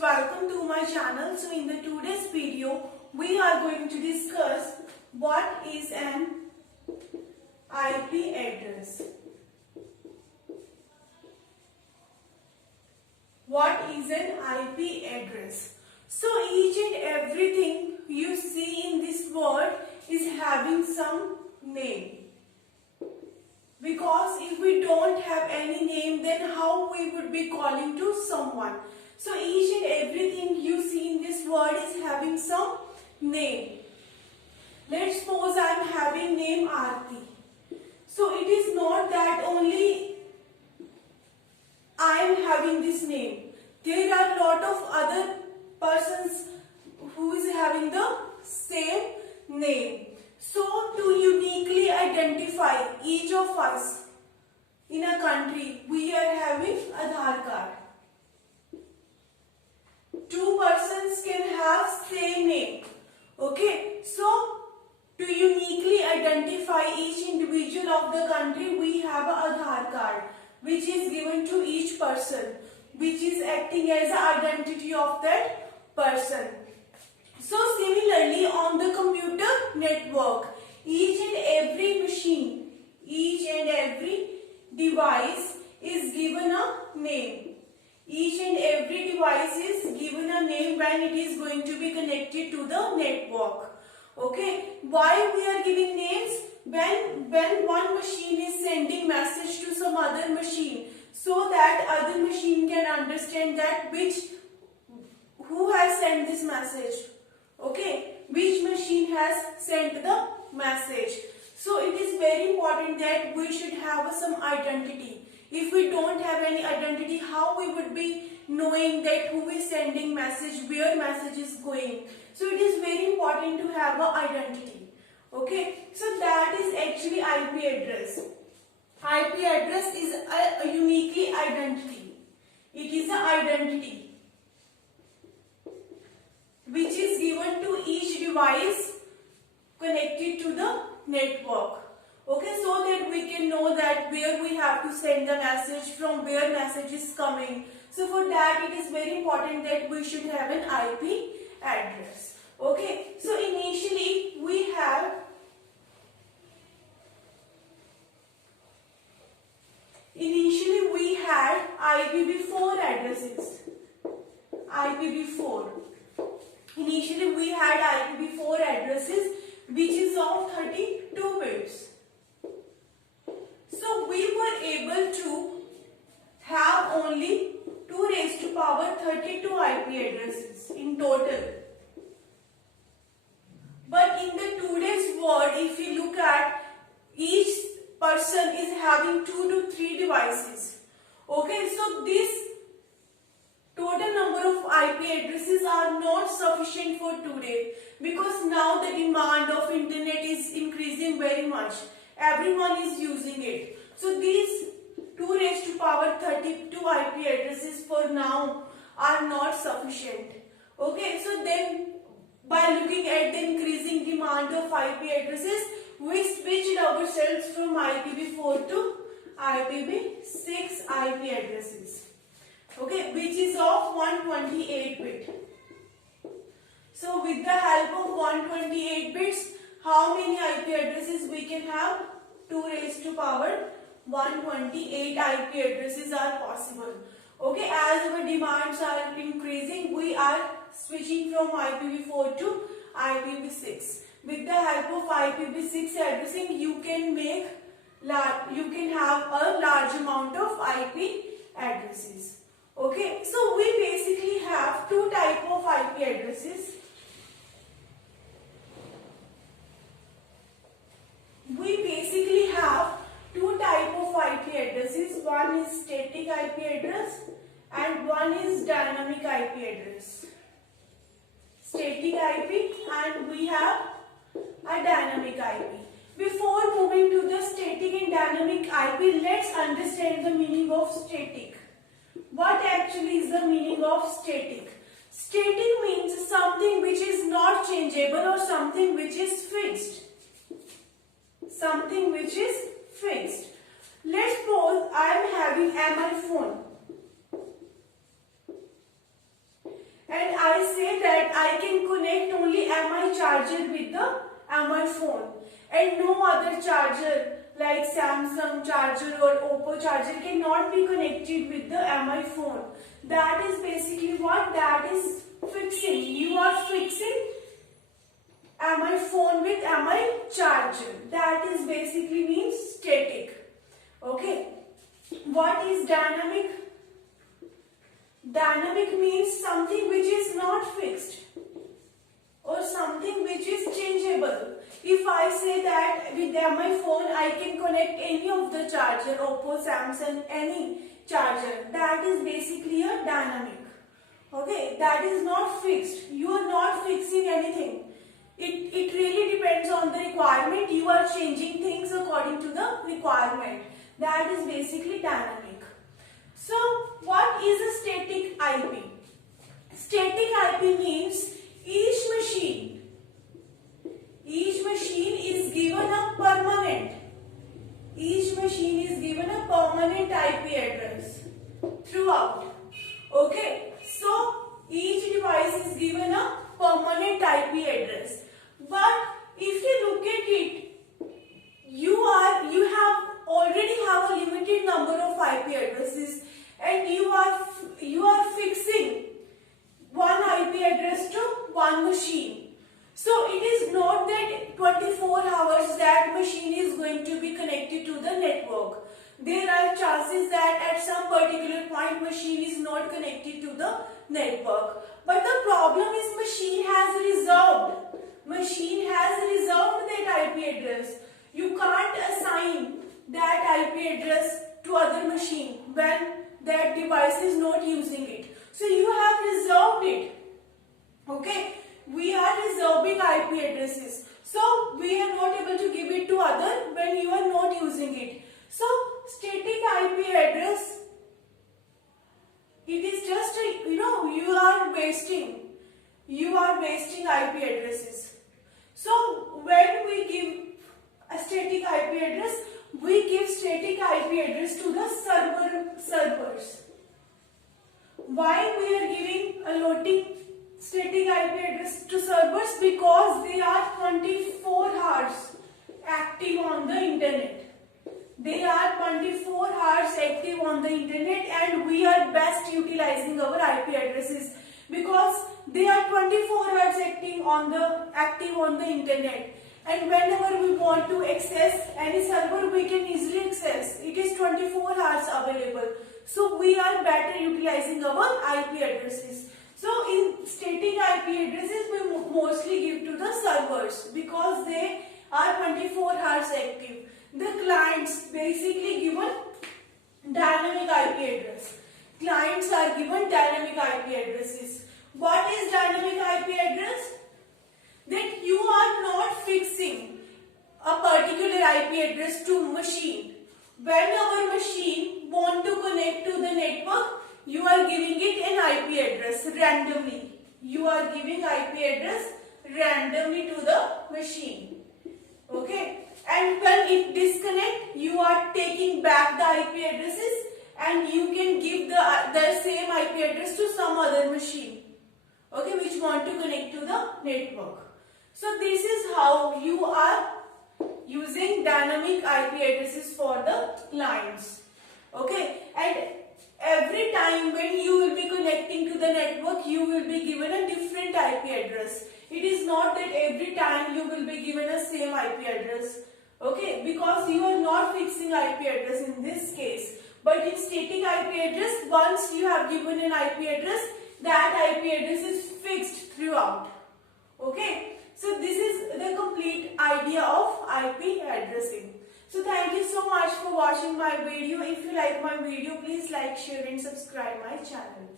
welcome to my channel. So in the today's video we are going to discuss what is an IP address. What is an IP address? So each and everything you see in this word is having some name. Because if we don't have any name, then how we would be calling to someone? So each and everything you see in this word is having some name. Let's suppose I am having name Aarti. So it is not that only I am having this name. There are lot of other persons who is having the same name. So to uniquely identify each of us in a country, we are having Aadhaar card. Two persons can have same name. Okay, so to uniquely identify each individual of the country, we have an Aadhaar card which is given to each person, which is acting as an identity of that person. So similarly, on the computer network, each and every machine, each and every device is given a name. Each and every device is given a name when it is going to be connected to the network. Okay, why we are giving names? When one machine is sending message to some other machine, so that other machine can understand that who has sent this message. Okay, which machine has sent the message. So it is very important that we should have some identity. If we don't have any identity, how we would be knowing that who is sending message, where message is going. So it is very important to have an identity. Okay, so that is actually IP address. IP address is a uniquely identity. It is an identity which is given to each device connected to the network. Okay, so that we can know that where we have to send the message, from where message is coming. So for that it is very important that we should have an IP address. Okay, so initially we had IPv4 addresses. IPv4. Initially we had IPv4 addresses which is of 32 bits. So we were able to have only 2 raised to power 32 IP addresses in total. But in the today's world, if you look at, each person is having 2 to 3 devices. Okay, so this total number of IP addresses are not sufficient for today, because now the demand of internet is increasing very much. Everyone is using it. So these 2 raised to power 32 IP addresses for now are not sufficient. Okay, so then by looking at the increasing demand of IP addresses, we switched ourselves from IPv4 to IPv6 IP addresses. Okay, which is of 128 bit. So with the help of 128 bits, how many IP addresses we can have? 2 raised to power 128 IP addresses are possible. Okay, as our demands are increasing, we are switching from IPv4 to IPv6. With the help of IPv6 addressing, you can have a large amount of IP addresses. Okay, so we basically have 2 types of IP addresses. We basically have 2 types of IP addresses. One is static IP address and one is dynamic IP address. Static IP and we have a dynamic IP. Before moving to the static and dynamic IP, let's understand the meaning of static. What actually is the meaning of static? Static means something which is not changeable or something which is fixed. Something which is fixed. Let's suppose I am having my phone. say that I can connect only Mi charger with the Mi phone and no other charger like Samsung charger or Oppo charger cannot be connected with the Mi phone. That is basically what? That is fixing. You are fixing Mi phone with Mi charger. That is basically means static. Okay. What is dynamic? Dynamic means something which is not fixed or something which is changeable. If I say that with my phone I can connect any of the charger, Oppo, Samsung, any charger, that is basically a dynamic. Okay, that is not fixed. You are not fixing anything. It really depends on the requirement. You are changing things according to the requirement. That is basically dynamic. So, what is a static IP? Static IP means each machine is given a permanent. Each machine is given a permanent IP address throughout. Okay, so each device is given a permanent IP address. But if you look at it, you already have a limited number of IP addresses, and you are fixing one IP address to one machine. So it is not that 24 hours that machine is going to be connected to the network. There are chances that at some particular point machine is not connected to the network. But the problem is machine has reserved that IP address. You can't assign that IP address to other machine when that device is not using it. So you have reserved it. Okay, we are reserving IP addresses. So we are not able to give it to other when you are not using it. So static IP address, it is just you are wasting IP addresses. So when we give a static IP address, we give static IP address to the servers. Why we are giving allotting static IP address to servers? Because they are 24 hours active on the internet. They are 24 hours active on the internet, and we are best utilizing our IP addresses because they are 24 hours active on the internet. And whenever we want to access any server, we can easily access. It is 24 hours available. So we are better utilizing our IP addresses. So in static IP addresses, we mostly give to the servers because they are 24 hours active. The clients basically given dynamic IP address. Clients are given dynamic IP addresses. What is dynamic IP address? That you are not fixing a particular IP address to machine. When our machine want to connect to the network, you are giving it an IP address randomly. You are giving IP address randomly to the machine. Okay? And when it disconnect, you are taking back the IP addresses and you can give the same IP address to some other machine. Okay, which want to connect to the network. So this is how you are using dynamic IP addresses for the clients. Okay, and every time when you will be connecting to the network, you will be given a different IP address. It is not that every time you will be given a same IP address. Okay, because you are not fixing IP address in this case. But in static IP address, once you have given an IP address, that IP address is fixed throughout. Okay. So this is the complete idea of IP addressing. So thank you so much for watching my video. If you like my video, please like, share and subscribe my channel.